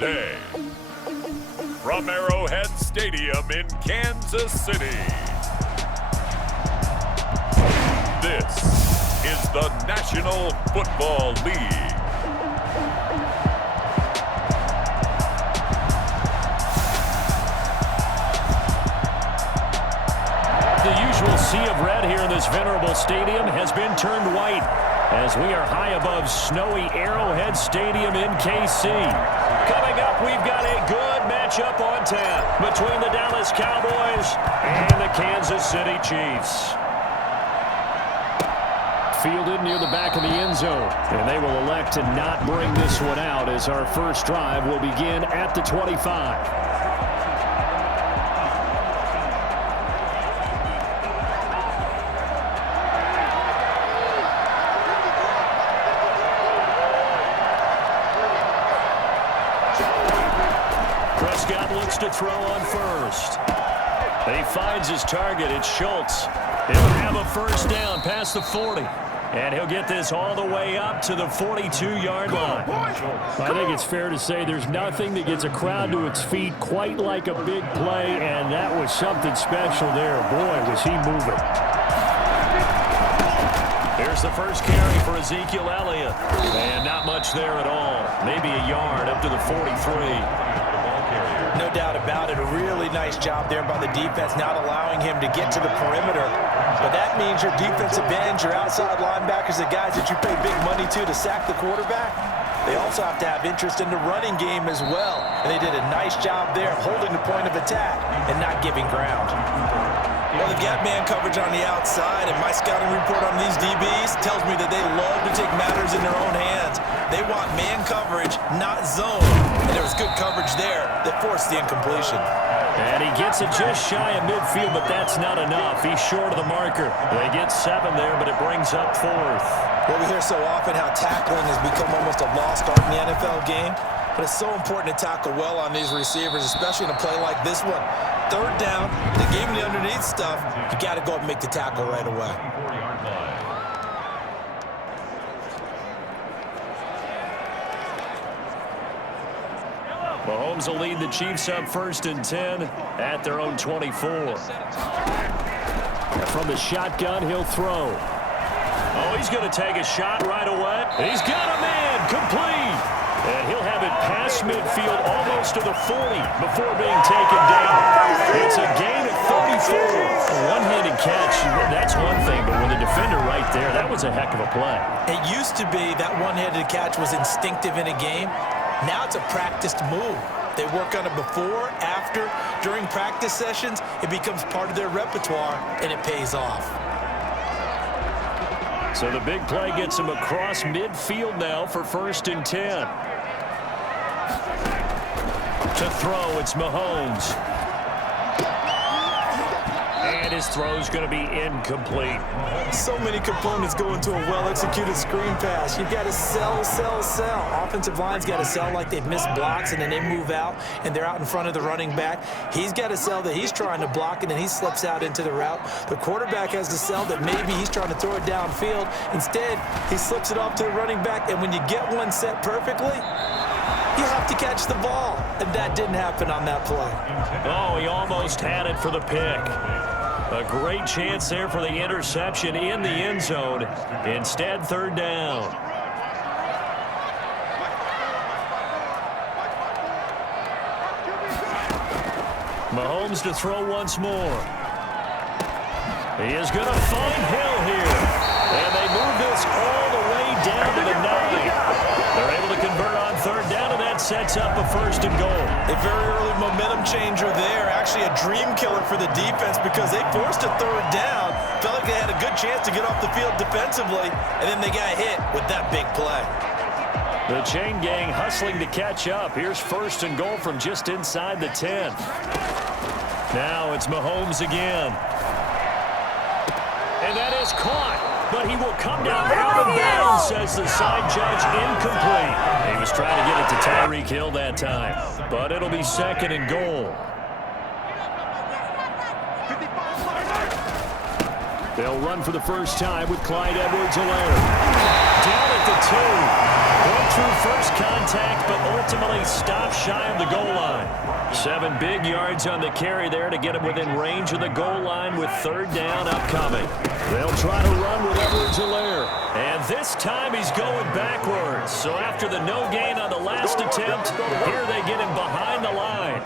today, from Arrowhead Stadium in Kansas City, this is the National Football League. The usual sea of red here in this venerable stadium has been turned white as we are high above snowy Arrowhead Stadium in KC. Coming up, we've got a good matchup on tap between the Dallas Cowboys and the Kansas City Chiefs. Fielded near the back of the end zone, and they will elect to not bring this one out as our first drive will begin at the 25. Looks to throw on first. He finds his target. It's Schultz. He'll have a first down past the 40. And he'll get this all the way up to the 42-yard line. I think it's fair to say there's nothing that gets a crowd to its feet quite like a big play, and that was something special there. Boy, was he moving. Here's the first carry for Ezekiel Elliott. And not much there at all. Maybe a yard up to the 43. No doubt about it. A really nice job there by the defense, not allowing him to get to the perimeter. But that means your defensive ends, your outside linebackers, the guys that you pay big money to sack the quarterback, they also have to have interest in the running game as well. And they did a nice job there holding the point of attack and not giving ground. Well, they've got man coverage on the outside, and my scouting report on these DBs tells me that they love to take matters in their own hands. They want man coverage, not zone. And there was good coverage there that forced the incompletion. And he gets it just shy of midfield, but that's not enough. He's short of the marker. They get 7 there, but it brings up 4th. Well, we hear so often how tackling has become almost a lost art in the NFL game. But it's so important to tackle well on these receivers, especially in a play like this one. 3rd down, the game the underneath stuff, you got to go up and make the tackle right away. Mahomes will lead the Chiefs up 1st and 10 at their own 24. From the shotgun, he'll throw. Oh, he's going to take a shot right away. He's got a man complete. And he'll have it past midfield almost to the 40 before being taken down. It's a gain of 34. A one-handed catch, that's one thing, but with the defender right there, that was a heck of a play. It used to be that one-handed catch was instinctive in a game. Now it's a practiced move. They work on it before, after, during practice sessions. It becomes part of their repertoire, and it pays off. So the big play gets him across midfield now for 1st and 10. To throw, it's Mahomes. And his throw's going to be incomplete. So many components go into a well-executed screen pass. You've got to sell. Offensive line's got to sell like they've missed blocks, and then they move out, and they're out in front of the running back. He's got to sell that he's trying to block, and then he slips out into the route. The quarterback has to sell that maybe he's trying to throw it downfield. Instead, he slips it off to the running back, and when you get one set perfectly, you have to catch the ball, and that didn't happen on that play. Oh, he almost had it for the pick. A great chance there for the interception in the end zone. Instead, 3rd down. Mahomes to throw once more. He is going to find Hill here. And they move this all the way down to the 9. They're able to convert on 3rd down, and that sets up a 1st and goal. A very early momentum changer there. Actually a dream killer for the defense because they forced a 3rd down. Felt like they had a good chance to get off the field defensively, and then they got hit with that big play. The chain gang hustling to catch up. Here's 1st and goal from just inside the 10. Now it's Mahomes again. And that is caught. But he will come down out of bounds, says the side judge, incomplete. He was trying to get it to Tyreek Hill that time. But it'll be 2nd and goal. They'll run for the first time with Clyde Edwards-Helaire. Down at the 2. Going through first contact. contact, but ultimately stopped shy of the goal line. 7 big yards on the carry there to get him within range of the goal line with 3rd down upcoming. They'll try to run with Edwards-Helaire. And this time he's going backwards. So after the no gain on the last attempt, here they get him behind the line.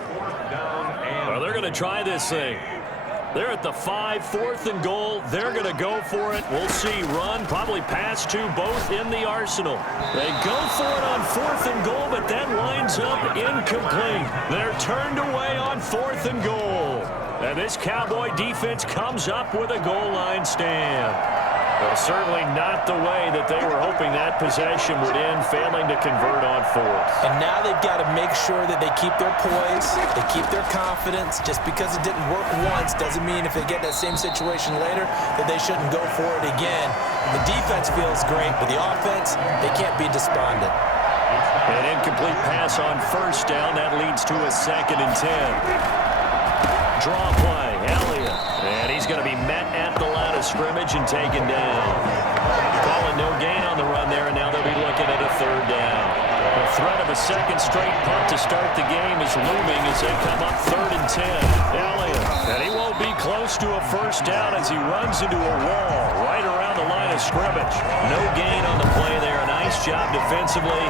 Well, they're going to try this thing. They're at the 5, 4th and goal. They're going to go for it. We'll see. Run, probably pass to both in the arsenal. They go for it on 4th and goal, but that winds up incomplete. They're turned away on 4th and goal. And this Cowboy defense comes up with a goal line stand. Well, certainly not the way that they were hoping that possession would end, failing to convert on 4th. And now they've got to make sure that they keep their poise, they keep their confidence. Just because it didn't work once doesn't mean if they get that same situation later that they shouldn't go for it again. The defense feels great, but the offense, they can't be despondent. An incomplete pass on 1st down. That leads to a 2nd and 10. Draw play, Elliott. And he's going to be met at the line of scrimmage and taken down. Calling no gain on the run there, and now they'll be looking at a 3rd down. The threat of a 2nd straight punt to start the game is looming as they come up 3rd and 10. Elliott, and he won't be close to a 1st down as he runs into a wall right around the line of scrimmage. No gain on the play there. A nice job defensively,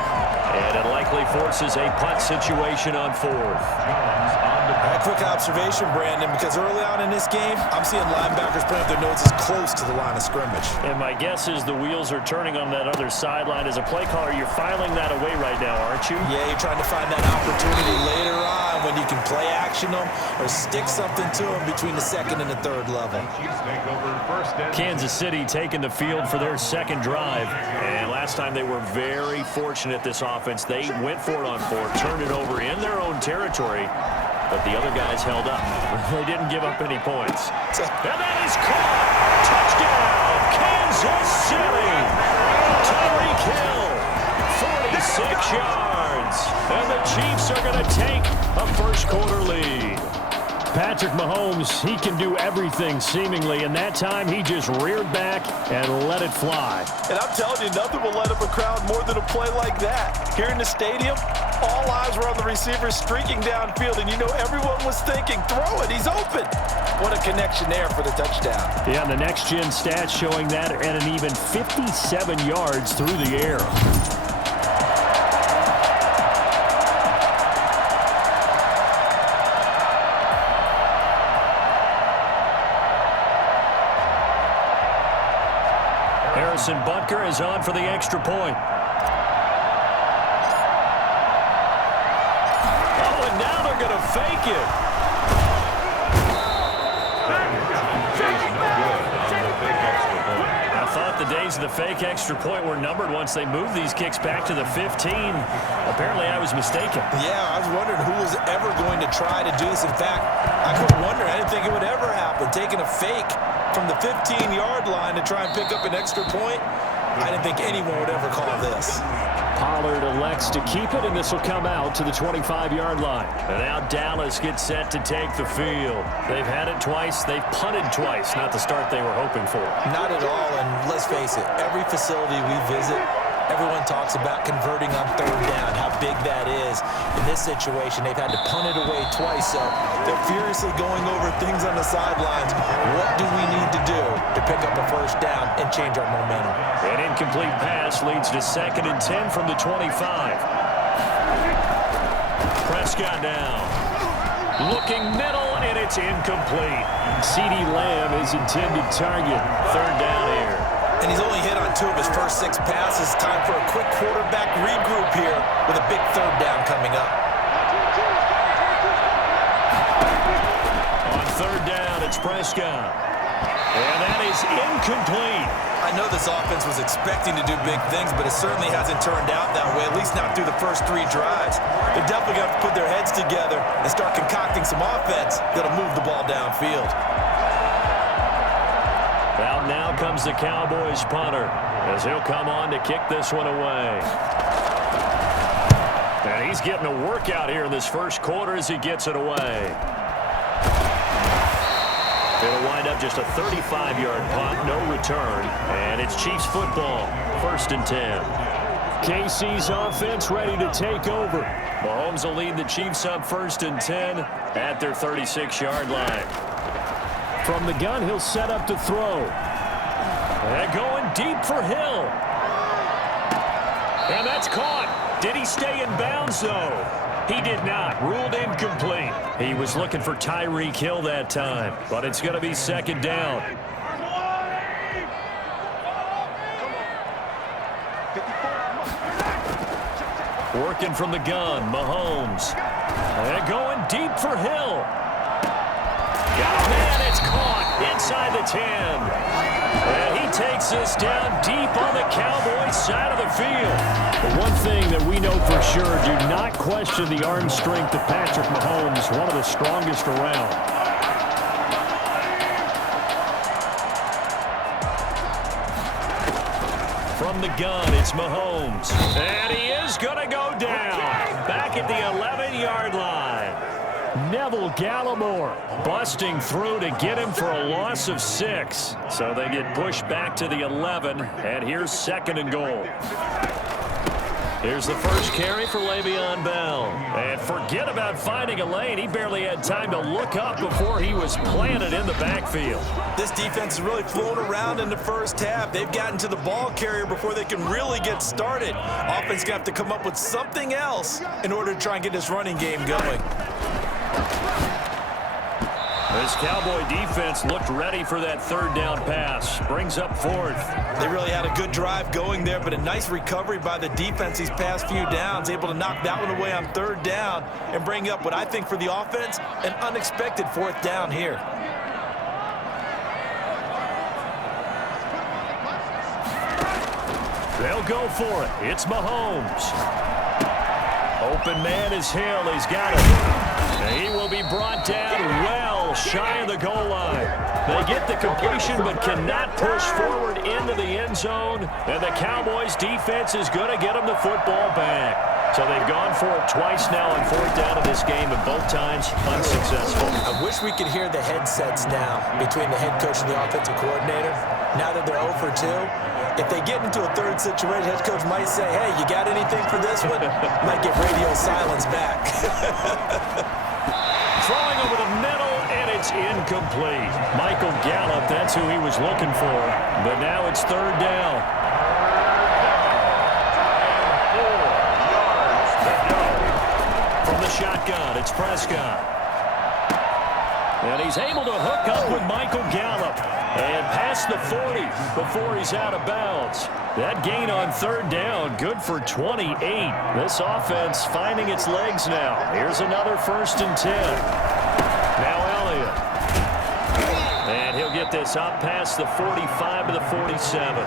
and it likely forces a punt situation on 4th. A quick observation, Brandon, because early on in this game, I'm seeing linebackers putting up their noses close to the line of scrimmage. And my guess is the wheels are turning on that other sideline. As a play caller, you're filing that away right now, aren't you? Yeah, you're trying to find that opportunity later on when you can play action them or stick something to them between the 2nd and the 3rd level. Kansas City taking the field for their 2nd drive. And last time they were very fortunate, this offense. They went for it on 4th, turned it over in their own territory. But the other guys held up. They didn't give up any points. And that is caught. Touchdown, Kansas City. Tyreek Hill, 46 yards. And the Chiefs are going to take a 1st quarter lead. Patrick Mahomes, he can do everything seemingly, and that time he just reared back and let it fly. And I'm telling you, nothing will light up a crowd more than a play like that. Here in the stadium, all eyes were on the receiver streaking downfield, and you know everyone was thinking, throw it, he's open. What a connection there for the touchdown. Yeah, the next-gen stats showing that at an even 57 yards through the air. Harrison Butker is on for the extra point. Oh, and now they're going to fake it. I thought the days of the fake extra point were numbered once they moved these kicks back to the 15. Apparently, I was mistaken. Yeah, I was wondering who was ever going to try to do this. In fact, I couldn't wonder. I didn't think it would ever happen. Taking a fake from the 15-yard line to try and pick up an extra point, I didn't think anyone would ever call this. Pollard elects to keep it, and this will come out to the 25-yard line. And now Dallas gets set to take the field. They've had it twice. They've punted twice. Not the start they were hoping for. Not at all, and let's face it, every facility we visit, everyone talks about converting on 3rd down, how big that is. In this situation, they've had to punt it away twice, so they're furiously going over things on the sidelines. What do we need to do to pick up a 1st down and change our momentum? An incomplete pass leads to 2nd and 10 from the 25. Prescott down. Looking middle, and it's incomplete. CeeDee Lamb is intended target. 3rd down here. And he's only hit on 2 of his first 6 passes. Time for a quick quarterback regroup here with a big 3rd down coming up. On 3rd down, it's Prescott. And that is incomplete. I know this offense was expecting to do big things, but it certainly hasn't turned out that way, at least not through the first 3 drives. They're definitely going to have to put their heads together and start concocting some offense that'll move the ball downfield. Out now comes the Cowboys punter as he'll come on to kick this one away. And he's getting a workout here in this 1st quarter as he gets it away. It'll wind up just a 35-yard punt, no return, and it's Chiefs football, 1st and 10. KC's offense ready to take over. Mahomes will lead the Chiefs up 1st and 10 at their 36-yard line. From the gun, he'll set up to throw. And going deep for Hill. And that's caught. Did he stay in bounds, though? He did not. Ruled incomplete. He was looking for Tyreek Hill that time, but it's going to be 2nd down. Working from the gun, Mahomes. And going deep for Hill. Got a man, it's caught inside the 10. And he takes this down deep on the Cowboys side of the field. But one thing that we know for sure, do not question the arm strength of Patrick Mahomes, one of the strongest around. From the gun, it's Mahomes. And he is going to go down. Back at the 11-yard line. Neville Gallimore busting through to get him for a loss of 6. So they get pushed back to the 11, and here's 2nd and goal. Here's the first carry for Le'Veon Bell. And forget about finding a lane. He barely had time to look up before he was planted in the backfield. This defense is really flown around in the first half. They've gotten to the ball carrier before they can really get started. Offense going to have to come up with something else in order to try and get this running game going. This Cowboy defense looked ready for that 3rd down pass. Brings up 4th. They really had a good drive going there, but a nice recovery by the defense these past few downs, able to knock that one away on 3rd down and bring up what I think for the offense, an unexpected 4th down here. They'll go for it. It's Mahomes. Open man is Hill. He's got it. And he will be brought down well shy of the goal line. They get the completion but cannot push forward into the end zone. And the Cowboys defense is going to get them the football back. So they've gone for it twice now on 4th down in this game, and both times unsuccessful. I wish we could hear the headsets now between the head coach and the offensive coordinator. Now that they're 0 for 2, if they get into a 3rd situation, head coach might say, hey, you got anything for this one? Might get radio silence back. Throwing over the middle, and it's incomplete. Michael Gallup, that's who he was looking for. But now it's 3rd down. 4 yards to go. From the shotgun, it's Prescott. And he's able to hook up with Michael Gallup and past the 40 before he's out of bounds. That gain on 3rd down, good for 28. This offense finding its legs now. Here's another 1st and 10. Now Elliott. And he'll get this up past the 45 to the 47.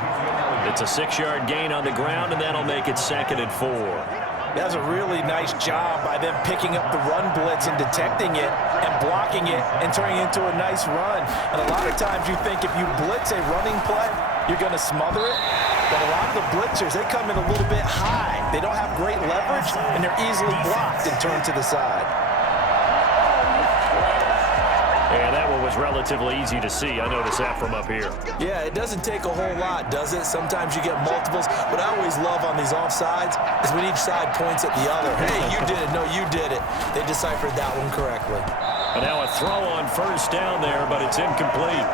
It's a 6-yard gain on the ground, and that'll make it 2nd and 4. That's a really nice job by them picking up the run blitz and detecting it and blocking it and turning it into a nice run. And a lot of times you think if you blitz a running play, you're going to smother it. But a lot of the blitzers, they come in a little bit high. They don't have great leverage, and they're easily blocked and turned to the side. And that one was relatively easy to see. I noticed that from up here. Yeah, it doesn't take a whole lot, does it? Sometimes you get multiples. What I always love on these offsides is when each side points at the other. Hey, you did it. No, you did it. They deciphered that one correctly. And now a throw on 1st down there, but it's incomplete.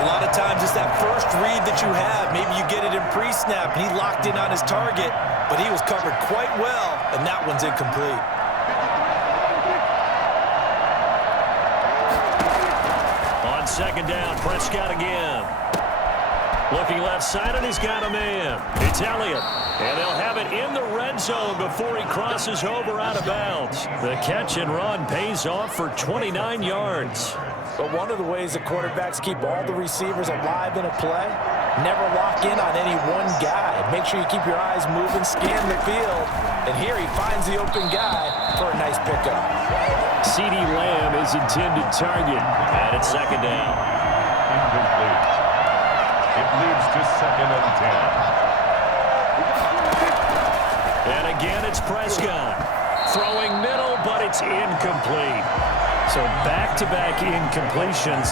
A lot of times it's that first read that you have. Maybe you get it in pre-snap, and he locked in on his target, but he was covered quite well, and that one's incomplete. On 2nd down, Prescott again. Looking left side, and he's got a man. It's Elliott. And they'll have it in the red zone before he crosses over out of bounds. The catch and run pays off for 29 yards. But one of the ways that quarterbacks keep all the receivers alive in a play, never lock in on any one guy. Make sure you keep your eyes moving, scan the field. And here he finds the open guy for a nice pickup. CeeDee Lamb is intended target. And it's 2nd down. Incomplete. It leads to 2nd and 10. And again, it's Prescott. Throwing middle, but it's incomplete. So back-to-back incompletions.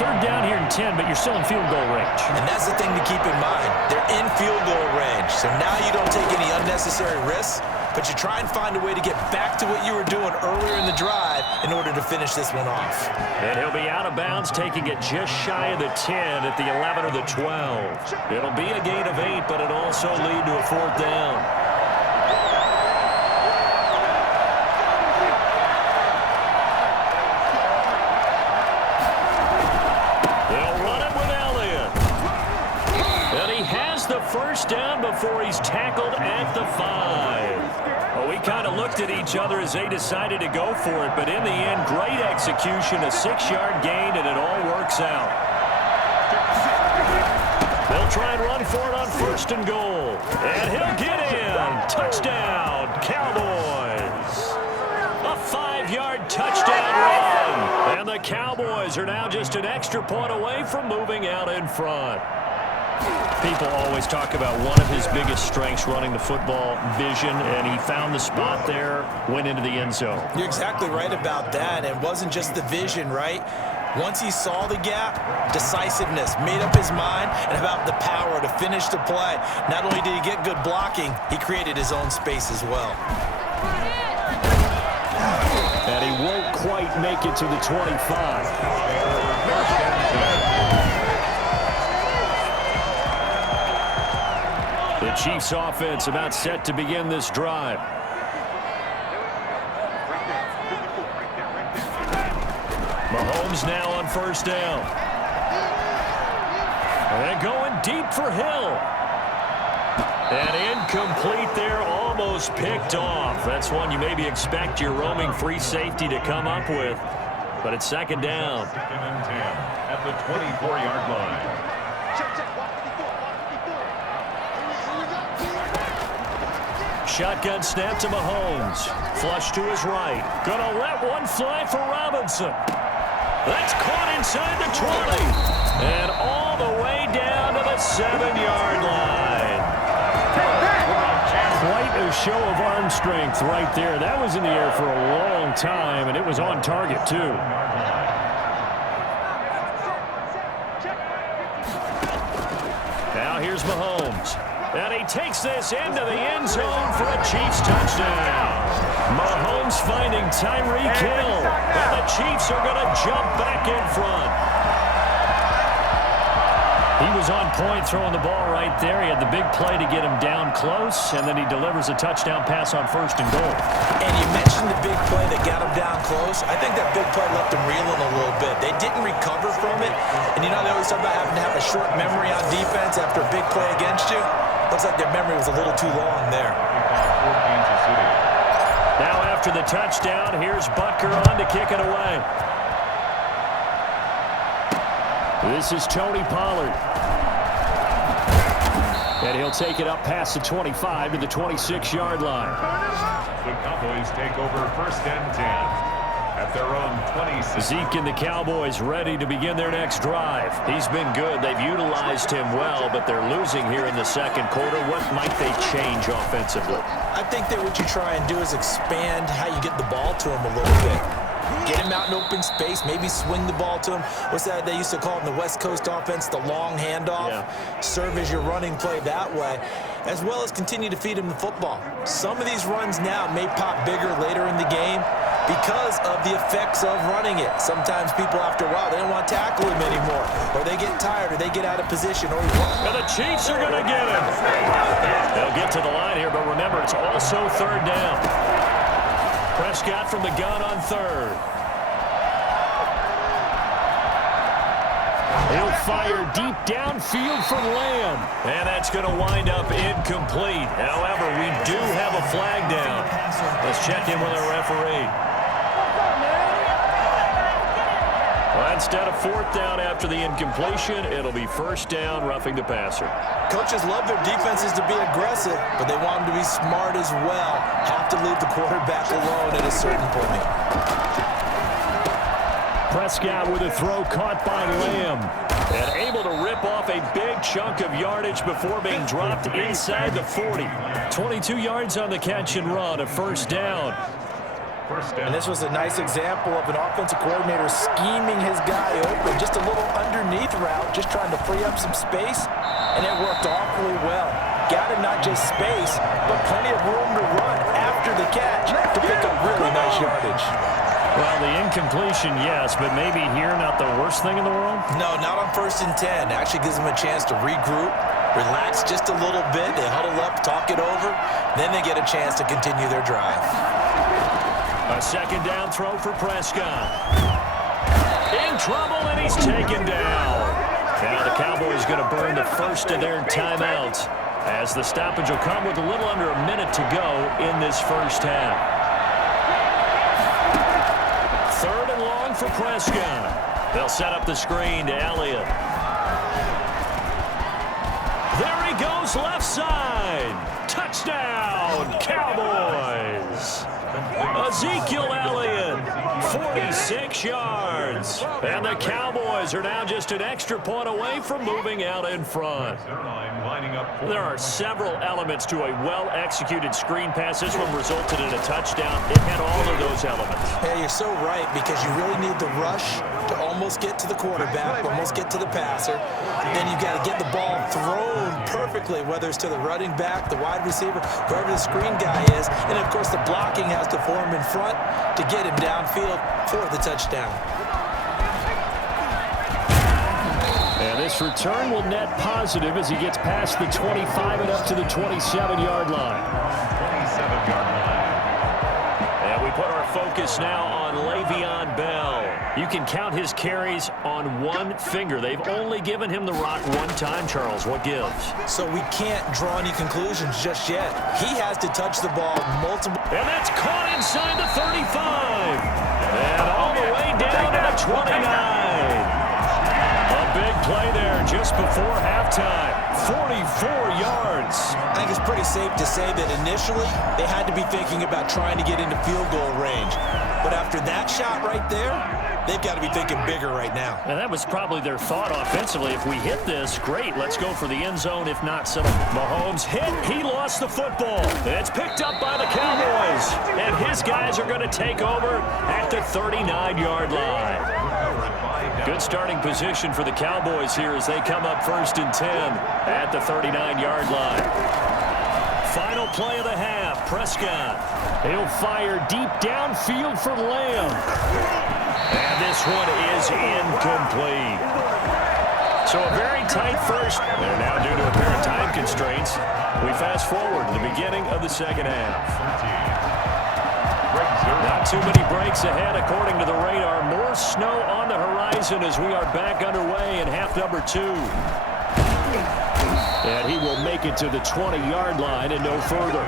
Third down here in 10, but you're still in field goal range. And that's the thing to keep in mind. They're in field goal range. So now you don't take any unnecessary risks, but you try and find a way to get back to what you were doing earlier in the drive in order to finish this one off. And he'll be out of bounds, taking it just shy of the 10 at the 11 or the 12. It'll be a gain of 8, but it'll also lead to a fourth down. First down before he's tackled at the 5. Well, we kind of looked at each other as they decided to go for it, but in the end, great execution, a 6-yard gain, and it all works out. They'll try and run for it on first and goal. And he'll get in. Touchdown, Cowboys. A 5-yard touchdown run. And the Cowboys are now just an extra point away from moving out in front. People always talk about one of his biggest strengths, running the football, vision, and he found the spot there, went into the end zone. You're exactly right about that. It wasn't just the vision, right? Once he saw the gap, decisiveness, made up his mind, and about the power to finish the play. Not only did he get good blocking, he created his own space as well. And he won't quite make it to the 25. The Chiefs offense about set to begin this drive. Mahomes now on first down. And going deep for Hill. And incomplete there, almost picked off. That's one you maybe expect your roaming free safety to come up with. But it's second down. Second and 10 at the 24-yard line. Shotgun snap to Mahomes. Flush to his right. Gonna let one fly for Robinson. That's caught inside the 20. And all the way down to the 7-yard line. Quite a show of arm strength right there. That was in the air for a long time, and it was on target, too. Now here's Mahomes. And he takes this into the end zone for a Chiefs touchdown. Mahomes finding Tyreek Hill. And the Chiefs are going to jump back in front. He was on point throwing the ball right there. He had the big play to get him down close, and then he delivers a touchdown pass on first and goal. And you mentioned the big play that got him down close. I think that big play left him reeling a little bit. They didn't recover from it. And you know, they always talk about having to have a short memory on defense after a big play against you. Looks like their memory was a little too long there. Now after the touchdown, here's Butker on to kick it away. This is Tony Pollard. And he'll take it up past the 25 to the 26-yard line. The Cowboys take over first and 10. At their own 26. Zeke and the Cowboys ready to begin their next drive. He's been good. They've utilized him well, but they're losing here in the second quarter. What might they change offensively? I think that what you try and do is expand how you get the ball to him a little bit. Get him out in open space, maybe swing the ball to him. What's that they used to call in the West Coast offense, the long handoff? Yeah. Serve as your running play that way, as well as continue to feed him the football. Some of these runs now may pop bigger later in the game because of the effects of running it. Sometimes people, after a while, they don't want to tackle him anymore, or they get tired, or they get out of position. And the Chiefs are going to get him. They'll get to the line here, but remember, it's also third down. Prescott from the gun on third. He'll fire deep downfield from Lamb. And that's going to wind up incomplete. However, we do have a flag down. Let's check in with our referee. Well, instead of fourth down after the incompletion, it'll be first down, roughing the passer. Coaches love their defenses to be aggressive, but they want them to be smart as well. Have to leave the quarterback alone at a certain point. Prescott with a throw caught by Lamb. And able to rip off a big chunk of yardage before being dropped inside the 40. 22 yards on the catch and run, a first down. First down. And this was a nice example of an offensive coordinator scheming his guy open. Just a little underneath route, just trying to free up some space, and it worked awfully well. Got him not just space, but plenty of room to run after the catch to pick up really nice yardage. Well, the incompletion, yes, but maybe here not the worst thing in the world? No, not on 1st and 10. Actually gives them a chance to regroup, relax just a little bit. They huddle up, talk it over, then they get a chance to continue their drive. A second down throw for Prescott. In trouble, and he's taken down. Now the Cowboys going to burn the first of their timeouts as the stoppage will come with a little under a minute to go in this first half. 3rd and long for Prescott. They'll set up the screen to Elliott. There he goes, left side. Touchdown, Cowboys. Ezekiel Elliott, 46 yards. And the Cowboys are now just an extra point away from moving out in front. There are several elements to a well-executed screen pass. This one resulted in a touchdown. It had all of those elements. Hey, you're so right, because you really need the rush to almost get to the quarterback, almost get to the passer. Then you've got to get the ball thrown perfectly, whether it's to the running back, the wide receiver, whoever the screen guy is. And, of course, the blocking has to form in front to get him downfield for the touchdown. And this return will net positive as he gets past the 25 and up to the 27-yard line. 27-yard line. And we put our focus now on Le'Veon Bell. You can count his carries on one finger. They've only given him the rock one time, Charles. What gives? So we can't draw any conclusions just yet. He has to touch the ball multiple. And that's caught inside the 35. And all the way down to the 29. A big play there just before halftime. 44 yards. I think it's pretty safe to say that initially they had to be thinking about trying to get into field goal range. But after that shot right there, they've got to be thinking bigger right now. And that was probably their thought offensively. If we hit this, great, let's go for the end zone. If not, settle. Mahomes hit. He lost the football. It's picked up by the Cowboys. And his guys are going to take over at the 39-yard line. Good starting position for the Cowboys here as they come up 1st and 10 at the 39-yard line. Final play of the half. Prescott. He'll fire deep downfield for Lamb. And this one is incomplete. So a very tight first. And now due to apparent time constraints, we fast forward to the beginning of the second half. Not too many breaks ahead according to the radar. More snow on the horizon as we are back underway in half number 2. And he will make it to the 20-yard line and no further.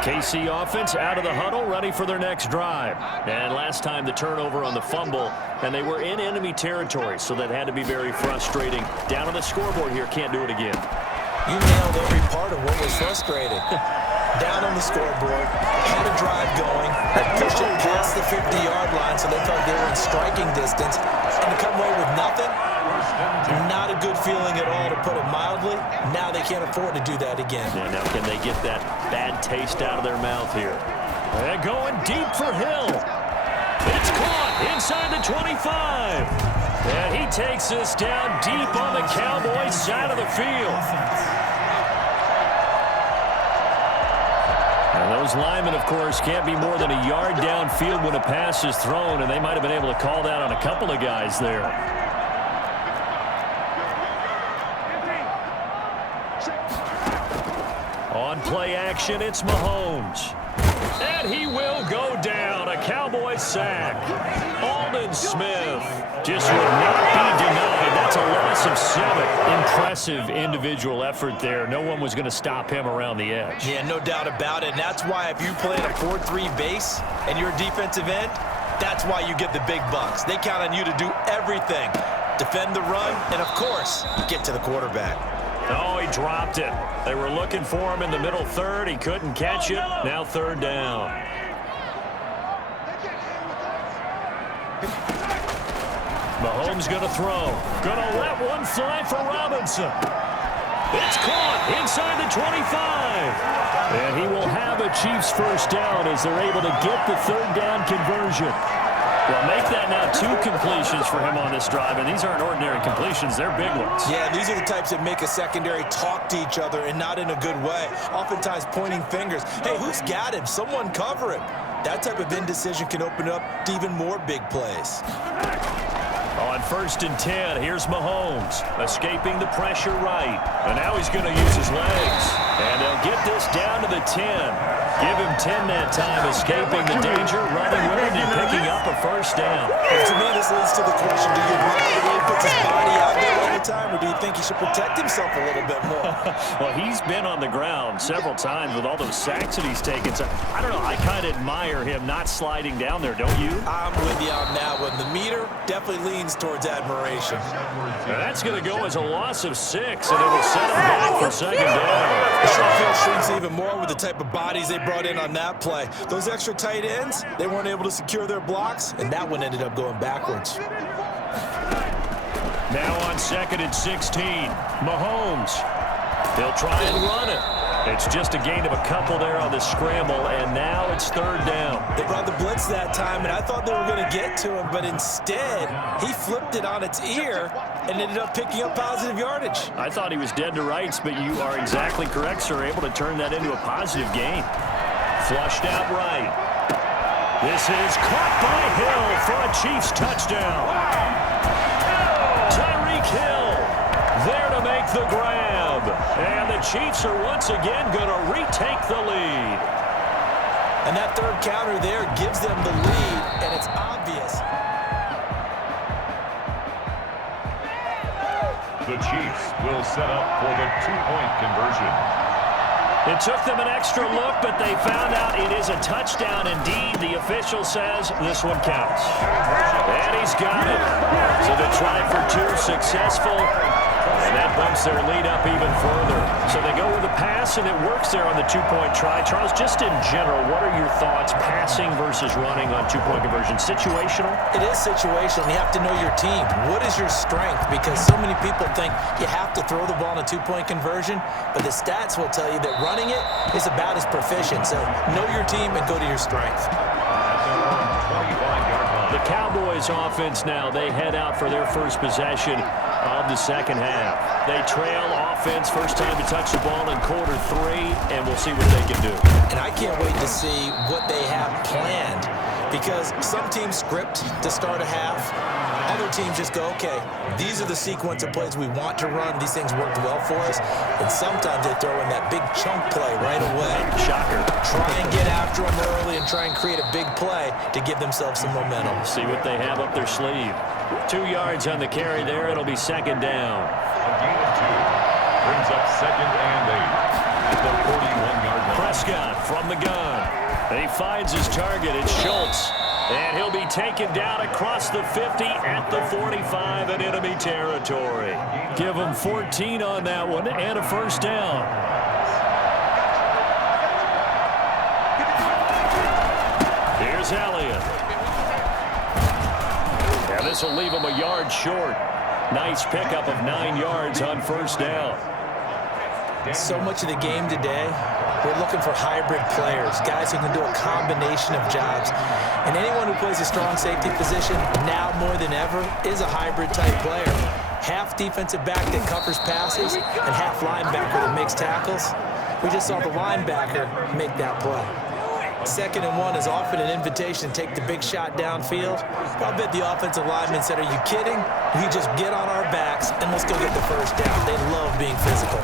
KC offense out of the huddle, ready for their next drive. And last time the turnover on the fumble, and they were in enemy territory, so that had to be very frustrating. Down on the scoreboard here, can't do it again. You nailed every part of what was frustrating. Down on the scoreboard, had a drive going, had pushed it past the 50-yard line, so they thought they were in striking distance, and to come away with nothing, not a good feeling at all, to put it mildly. Now they can't afford to do that again. Yeah, now can they get that bad taste out of their mouth here? They're going deep for Hill. It's caught inside the 25. And he takes this down deep on the Cowboys side of the field. And those linemen, of course, can't be more than a yard downfield when a pass is thrown, and they might have been able to call that on a couple of guys there. On play action, it's Mahomes. And he will go down. A Cowboy sack. Aldon Smith just would not be denied. That's a loss of 7. Impressive individual effort there. No one was going to stop him around the edge. Yeah, no doubt about it. And that's why if you play in a 4-3 base and you're a defensive end, that's why you get the big bucks. They count on you to do everything. Defend the run and, of course, get to the quarterback. Oh, he dropped it. They were looking for him in the middle third. He couldn't catch it. Now 3rd down. Mahomes going to throw. Going to let one fly for Robinson. It's caught inside the 25. And he will have a Chiefs first down as they're able to get the third down conversion. Well, make that now 2 completions for him on this drive, and these aren't ordinary completions. They're big ones. Yeah, these are the types that make a secondary talk to each other and not in a good way. Oftentimes pointing fingers. Hey, who's got him? Someone cover him. That type of indecision can open up to even more big plays. On 1st and 10, here's Mahomes, escaping the pressure right. And now he's going to use his legs. And they'll get this down to the 10. Give him 10 that time, escaping the danger, running with it, and picking up a first down. And to me, this leads to the question, do you admire the way he puts his body out there all the time, or do you think he should protect himself a little bit more? Well, he's been on the ground several times with all those sacks that he's taken. So, I don't know, I kind of admire him not sliding down there, don't you? I'm with you on that one. The meter definitely leans towards admiration. Now that's going to go as a loss of 6, and it will set him back for second down. The short field shrinks even more with the type of bodies they brought in on that play. Those extra tight ends, they weren't able to secure their blocks, and that one ended up going backwards. Now on 2nd and 16, Mahomes. He'll try and run it. It's just a gain of a couple there on the scramble, and now it's 3rd down. They brought the blitz that time, and I thought they were going to get to him, but instead, he flipped it on its ear and ended up picking up positive yardage. I thought he was dead to rights, but you are exactly correct, sir. Able to turn that into a positive gain. Flushed out right. This is caught by Hill for a Chiefs touchdown. Tyreek Hill there to make the grab. And the Chiefs are once again going to retake the lead. And that 3rd counter there gives them the lead, and it's obvious. The Chiefs will set up for the 2-point conversion. It took them an extra look, but they found out it is a touchdown indeed. The official says this one counts. And he's got it. So the try for 2 successful. And that bumps their lead up even further. So they go with the pass, and it works there on the 2-point try. Charles, just in general, what are your thoughts passing versus running on 2-point conversion? Situational? It is situational. You have to know your team. What is your strength? Because so many people think you have to throw the ball in a 2-point conversion, but the stats will tell you that running it is about as proficient. So know your team and go to your strength. The Cowboys offense now, they head out for their first possession of the second half. They trail offense, first time to touch the ball in quarter 3, and we'll see what they can do. And I can't wait to see what they have planned, because some teams script to start a half. Other teams just go, okay, these are the sequence of plays we want to run. These things worked well for us. And sometimes they throw in that big chunk play right away. Shocker. Try and get after them early and try and create a big play to give themselves some momentum. See what they have up their sleeve. 2 yards on the carry there. It'll be second down. A gain of 2 brings up 2nd and 8 at the 41-yard line. Prescott from the gun. He finds his target. It's Schultz. And he'll be taken down across the 50 at the 45 in enemy territory. Give him 14 on that one and a first down. Here's Elliott. And this will leave him a yard short. Nice pickup of 9 yards on first down. So much of the game today, we're looking for hybrid players, guys who can do a combination of jobs. And anyone who plays a strong safety position, now more than ever, is a hybrid-type player. Half defensive back that covers passes and half linebacker that makes tackles. We just saw the linebacker make that play. 2nd and 1 is often an invitation to take the big shot downfield. I'll bet the offensive lineman said, are you kidding? We just get on our backs and let's go get the first down. They love being physical.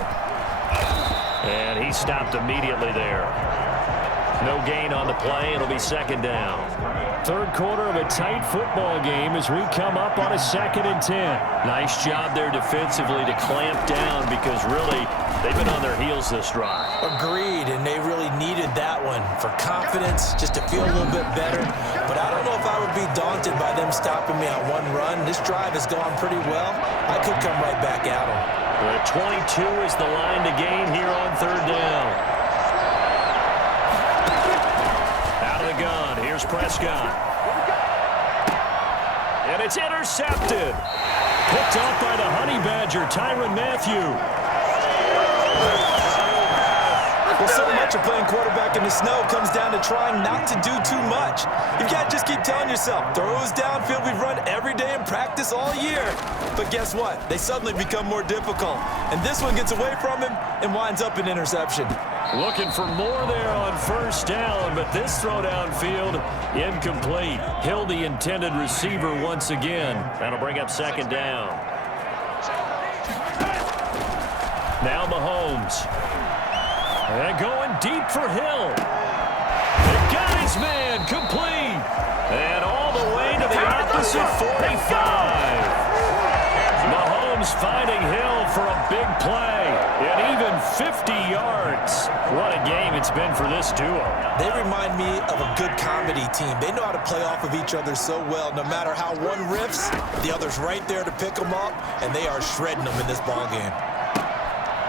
And he stopped immediately there. No gain on the play. It'll be second down. 3rd quarter of a tight football game as we come up on a 2nd and 10. Nice job there defensively to clamp down, because really they've been on their heels this drive. Agreed, and they really needed that one for confidence, just to feel a little bit better. But I don't know if I would be daunted by them stopping me on one run. This drive has gone pretty well. I could come right back at them. The 22 is the line to gain here on 3rd down. Out of the gun, here's Prescott. And it's intercepted. Picked off by the Honey Badger, Tyrann Mathieu. Well, so much of playing quarterback in the snow comes down to trying not to do too much. You've got to just keep telling yourself, throws downfield we've run every day in practice all year. But guess what? They suddenly become more difficult. And this one gets away from him and winds up an interception. Looking for more there on first down, but this throw downfield, incomplete. Hill, the intended receiver once again. That'll bring up second down. Now Mahomes. And going deep for Hill. The guy's man complete. And all the way to the opposite 45. Mahomes finding Hill for a big play. And even 50 yards. What a game it's been for this duo. They remind me of a good comedy team. They know how to play off of each other so well. No matter how one riffs, the other's right there to pick them up. And they are shredding them in this ballgame.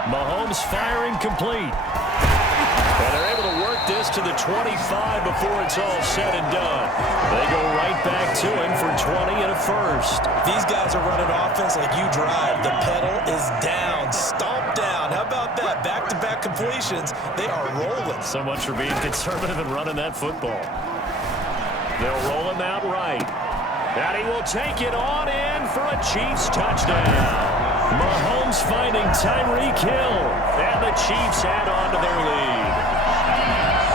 Mahomes firing complete. And they're able to work this to the 25 before it's all said and done. They go right back to him for 20 and a first. These guys are running offense like you drive. The pedal is down, stomp down. How about that? Back-to-back completions. They are rolling. So much for being conservative and running that football. They'll roll him out right. And he will take it on in for a Chiefs touchdown. Mahomes finding Tyreek Hill. And the Chiefs add on to their lead.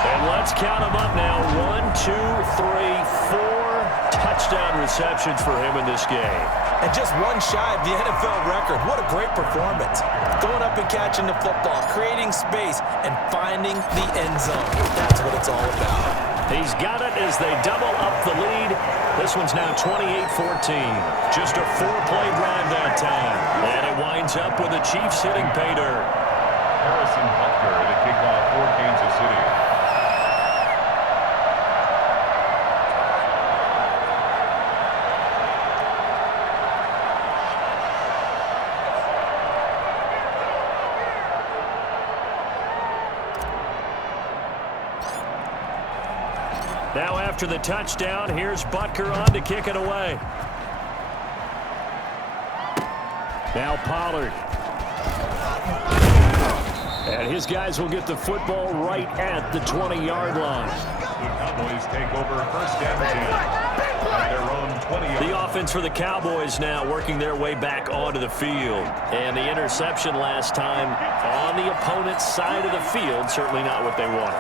And let's count them up now. 1, 2, 3, 4 touchdown receptions for him in this game. And just one shy of the NFL record. What a great performance. Going up and catching the football, creating space, and finding the end zone. That's what it's all about. He's got it as they double up the lead. This one's now 28-14. Just a 4-play drive that time. And it winds up with the Chiefs hitting pay dirt. Harrison Butker to kick off for Kansas City. Now after the touchdown, here's Butker on to kick it away. Now Pollard. And his guys will get the football right at the 20-yard line. The Cowboys take over first and 10 at their own 20. The offense for the Cowboys now working their way back onto the field. And the interception last time on the opponent's side of the field, certainly not what they wanted.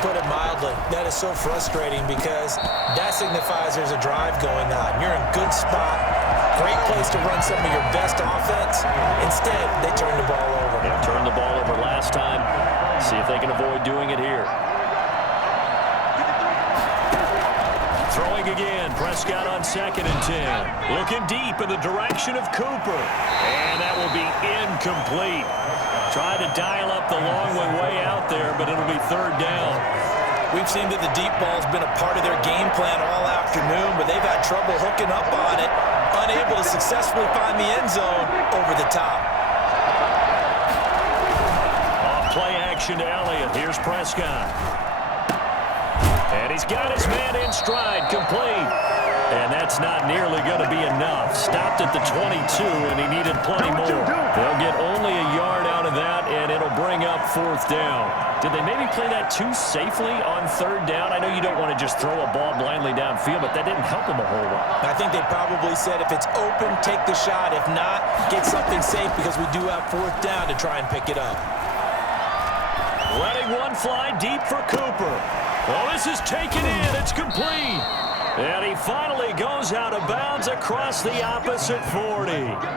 Put it mildly, that is so frustrating because that signifies there's a drive going on. You're in good spot, great place to run some of your best offense. Instead, they turn the ball over. Yeah, turned the ball over last time. See if they can avoid doing it here. Throwing again, Prescott on 2nd and 10. Looking deep in the direction of Cooper. And that will be incomplete. Tried to dial up the long way out there, but it'll be 3rd down. We've seen that the deep ball's been a part of their game plan all afternoon, but they've had trouble hooking up on it, unable to successfully find the end zone over the top. Off play action to Elliott. Here's Prescott. And he's got his man in stride, complete. And that's not nearly going to be enough. Stopped at the 22, and he needed plenty more. They'll get only a yard out of that, and it'll bring up 4th down. Did they maybe play that too safely on 3rd down? I know you don't want to just throw a ball blindly downfield, but that didn't help them a whole lot. I think they probably said if it's open, take the shot. If not, get something safe because we do have 4th down to try and pick it up. Letting one fly deep for Cooper. Well, this is taken in. It's complete. And he finally goes out of bounds across the opposite 40.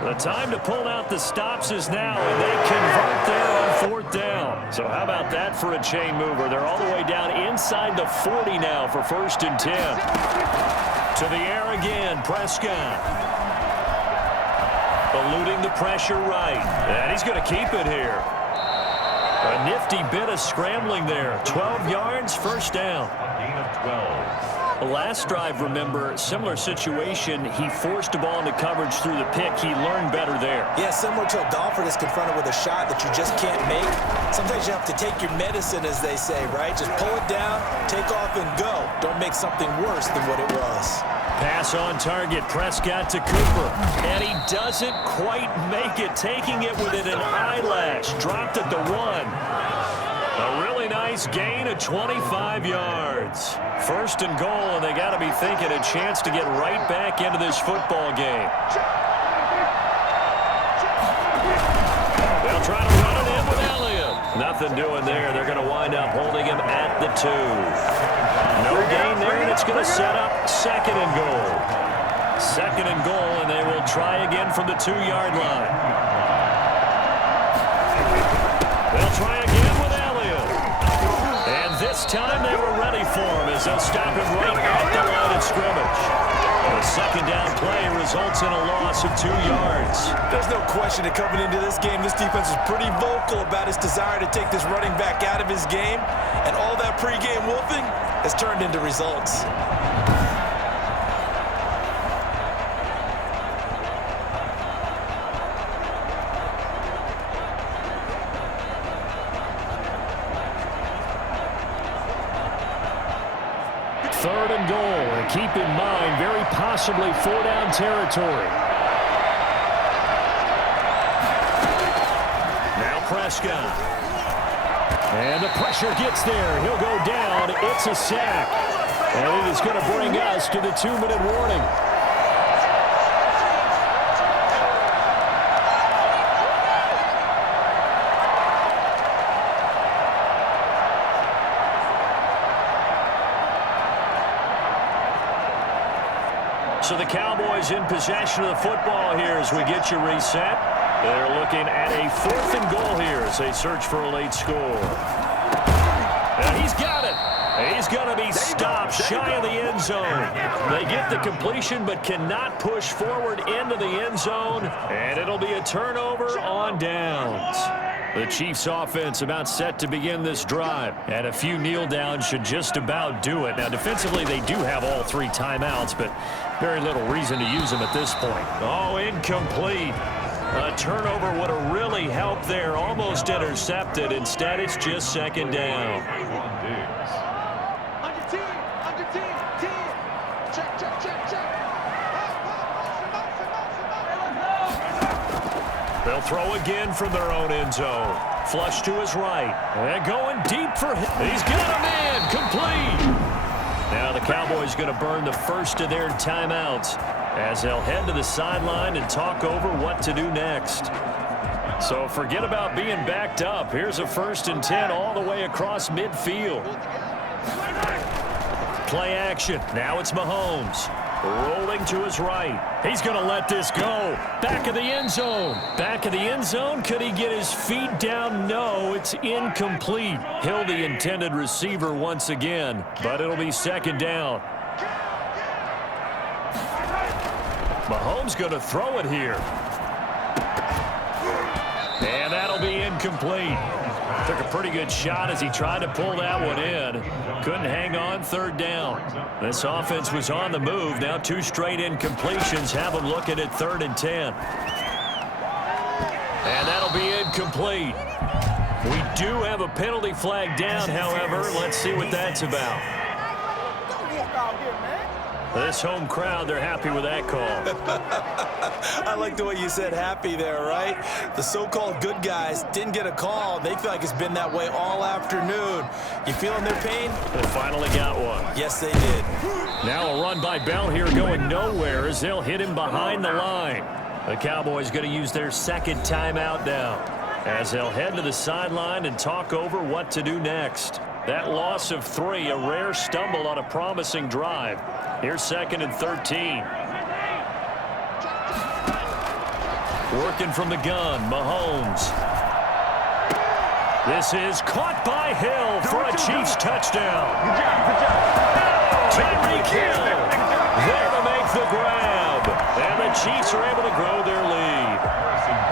The time to pull out the stops is now, and they convert there on 4th down. So how about that for a chain mover? They're all the way down inside the 40 now for 1st and 10. To the air again, Prescott. Eluding the pressure right. And he's going to keep it here. A nifty bit of scrambling there. 12 yards, 1st down. Gain of 12. Last drive, remember, similar situation. He forced a ball into coverage through the pick. He learned better there. Yeah, similar to a golfer that's confronted with a shot that you just can't make. Sometimes you have to take your medicine, as they say, right? Just pull it down, take off, and go. Don't make something worse than what it was. Pass on target. Prescott to Cooper. And he doesn't quite make it, taking it within an eyelash. Dropped at the 1. A really nice gain of 25 yards. First and goal, and they got to be thinking a chance to get right back into this football game. They'll try to run it in with Elliott. Nothing doing there. They're going to wind up holding him at the 2. No gain there, and it's going to set up second and goal. Second and goal, and they will try again from the 2-yard line. They'll try again with Elliott. And this time they were ready for him as they'll stop him right at the line of scrimmage. The second down play results in a loss of 2 yards. There's no question that coming into this game, this defense was pretty vocal about its desire to take this running back out of his game. And all that pregame wolfing has turned into results. Third and goal, and keep in mind, very possibly 4-down territory. Now Prescott. And the pressure gets there. He'll go down. It's a sack. And it is going to bring us to the 2-minute warning. So the Cowboys in possession of the football here as we get you reset. They're looking at a 4th and goal here as they search for a late score. And he's got it. He's going to be stopped shy of the end zone. They get the completion but cannot push forward into the end zone. And it'll be a turnover on downs. The Chiefs offense about set to begin this drive. And a few kneel downs should just about do it. Now defensively they do have all 3 timeouts, but very little reason to use them at this point. Oh, incomplete. A turnover would have really helped there. Almost intercepted. Instead it's just second down. They'll throw again from their own end zone. Flush to his right. And going deep for him. He's got a man. Complete. Now the Cowboys going to burn the first of their timeouts as they'll head to the sideline and talk over what to do next. So forget about being backed up. Here's a 1st and 10 all the way across midfield. Play action. Now it's Mahomes. Rolling to his right. He's going to let this go. Back of the end zone. Back of the end zone. Could he get his feet down? No, it's incomplete. Hill the intended receiver once again, but it'll be second down. Mahomes going to throw it here. And that'll be incomplete. Took a pretty good shot as he tried to pull that one in. Couldn't hang on. 3rd down. This offense was on the move. Now 2 straight incompletions have them looking at 3rd and 10. And that'll be incomplete. We do have a penalty flag down, however. Let's see what that's about. This home crowd, they're happy with that call. I like the way you said happy there, right? The so-called good guys didn't get a call. They feel like it's been that way all afternoon. You feeling their pain? They finally got one. Yes, they did. Now a run by Bell here going nowhere as they'll hit him behind the line. The Cowboys going to use their 2nd timeout now as they'll head to the sideline and talk over what to do next. That loss of 3, a rare stumble on a promising drive. Here's 2nd and 13. Working from the gun, Mahomes. This is caught by Hill for a Chiefs touchdown. Tyreek Hill there to make the grab. And the Chiefs are able to grow their lead.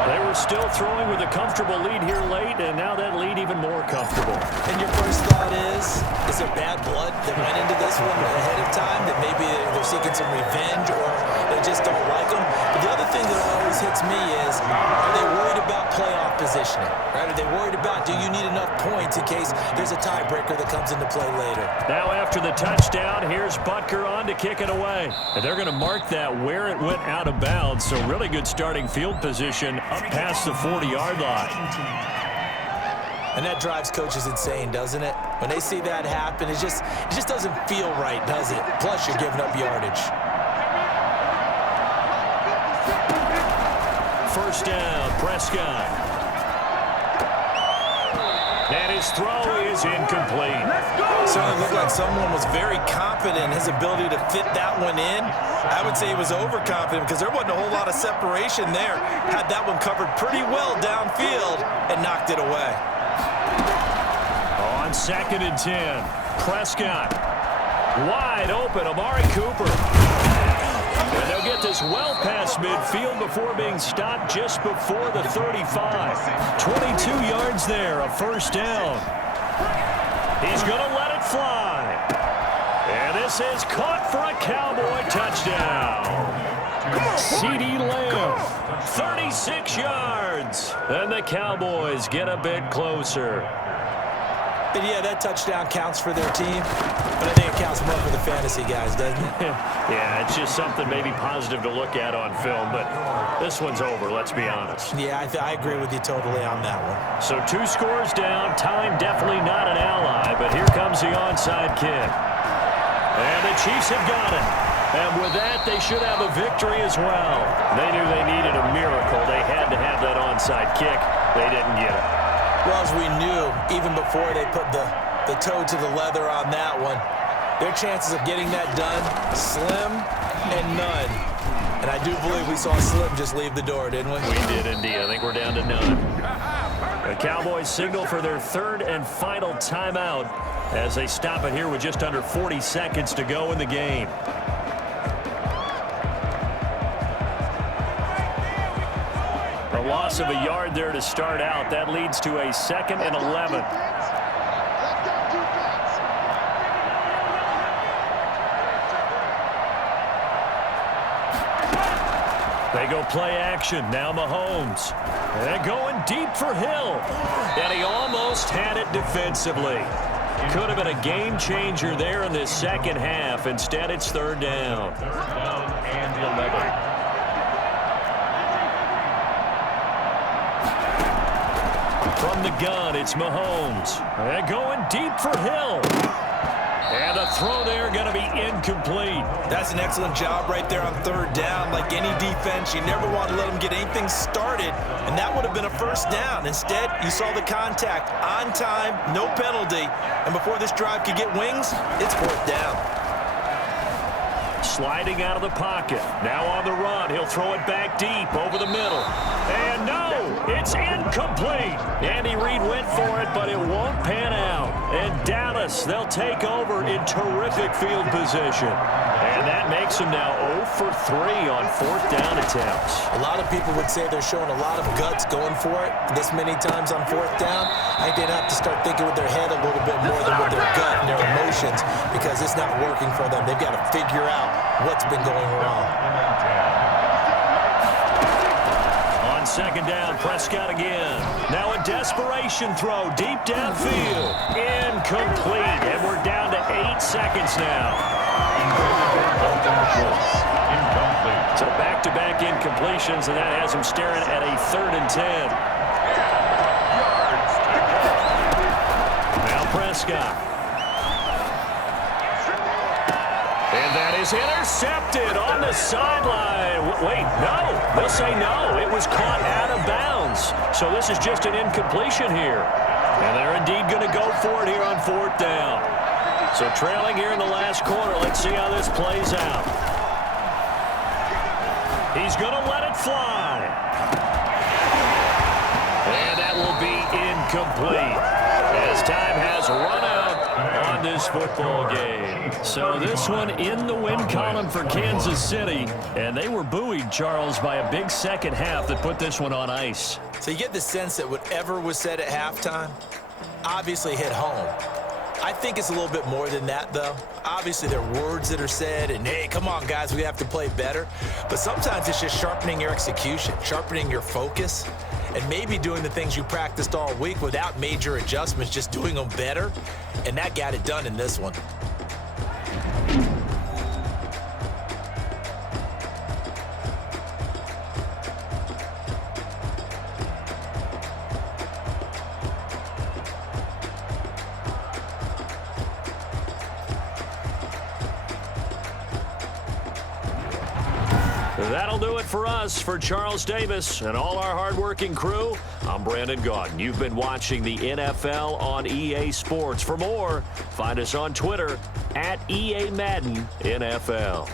They were still throwing with a comfortable lead here late, and now that lead even more comfortable. And your first thought is there bad blood that went into this one ahead of time, that maybe they're seeking some revenge or they just don't like them? But the other thing that always hits me is, are they worried about playoff positioning, right? Are they worried about, do you need enough points in case there's a tiebreaker that comes into play later? Now after the touchdown, here's Butker on to kick it away. And they're going to mark that where it went out of bounds. So really good starting field position up past the 40-yard line. And that drives coaches insane, doesn't it? When they see that happen, it just doesn't feel right, does it? Plus, you're giving up yardage. First down, Prescott. And his throw is incomplete. Certainly looked like someone was very confident in his ability to fit that one in. I would say he was overconfident because there wasn't a whole lot of separation there. Had that one covered pretty well downfield and knocked it away. On 2nd and 10, Prescott. Wide open, Amari Cooper. And they'll get this well past midfield before being stopped just before the 35. 22 yards there, a first down. He's going to let it fly. And this is caught for a Cowboy touchdown. CeeDee Lamb, 36 yards. And the Cowboys get a bit closer. And yeah, that touchdown counts for their team, but I think it counts more for the fantasy guys, doesn't it? Yeah, it's just something maybe positive to look at on film, but this one's over, let's be honest. Yeah, I agree with you totally on that one. So 2 scores down, time definitely not an ally, but here comes the onside kick. And the Chiefs have got it. And with that, they should have a victory as well. They knew they needed a miracle. They had to have that onside kick. They didn't get it. Well, as we knew, even before they put the toe to the leather on that one, their chances of getting that done, slim and none. And I do believe we saw Slim just leave the door, didn't we? We did indeed. I think we're down to none. The Cowboys signal for their 3rd and final timeout as they stop it here with just under 40 seconds to go in the game. A loss of a yard there to start out. That leads to a 2nd and 11. They go play action. Now Mahomes. And going deep for Hill. And he almost had it defensively. Could have been a game changer there in this second half. Instead, it's 3rd down. 3rd down and 11. From the gun, it's Mahomes. And going deep for Hill. And the throw there going to be incomplete. That's an excellent job right there on 3rd down. Like any defense, you never want to let them get anything started, and that would have been a first down. Instead, you saw the contact on time, no penalty, and before this drive could get wings, it's 4th down. Sliding out of the pocket. Now on the run. He'll throw it back deep over the middle. And no, it's incomplete. Andy Reid went for it, but it won't pan out. And Dallas, they'll take over in terrific field position. And that makes them now 0 for 3 on 4th down attempts. A lot of people would say they're showing a lot of guts going for it this many times on 4th down. I think they'd have to start thinking with their head a little bit more than with their gut and their emotions because it's not working for them. They've got to figure out what's been going wrong. On 2nd down, Prescott again. Now a desperation throw deep downfield. Incomplete. And we're down to 8 seconds now. Incomplete. So back-to-back incompletions, and that has him staring at a 3rd and 10. Now Prescott. And that is intercepted on the sideline. Wait, no. They'll say no. It was caught out of bounds. So this is just an incompletion here. And they're indeed going to go for it here on 4th down. So trailing here in the last quarter. Let's see how this plays out. He's going to let it fly. And that will be incomplete as time has run out on this football game. So this one in the win column for Kansas City. And they were buoyed, Charles, by a big second half that put this one on ice. So you get the sense that whatever was said at halftime obviously hit home. I think it's a little bit more than that, though. Obviously, there are words that are said, and, hey, come on, guys, we have to play better. But sometimes it's just sharpening your execution, sharpening your focus. and maybe doing the things you practiced all week without major adjustments, just doing them better, and that got it done in this one. That'll do it for us. For Charles Davis and all our hardworking crew, I'm Brandon Gaudin. You've been watching the NFL on EA Sports. For more, find us on Twitter at EA Madden NFL.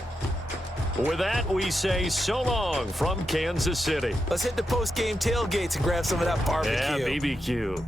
With that, we say so long from Kansas City. Let's hit the post-game tailgates and grab some of that barbecue. Yeah, BBQ.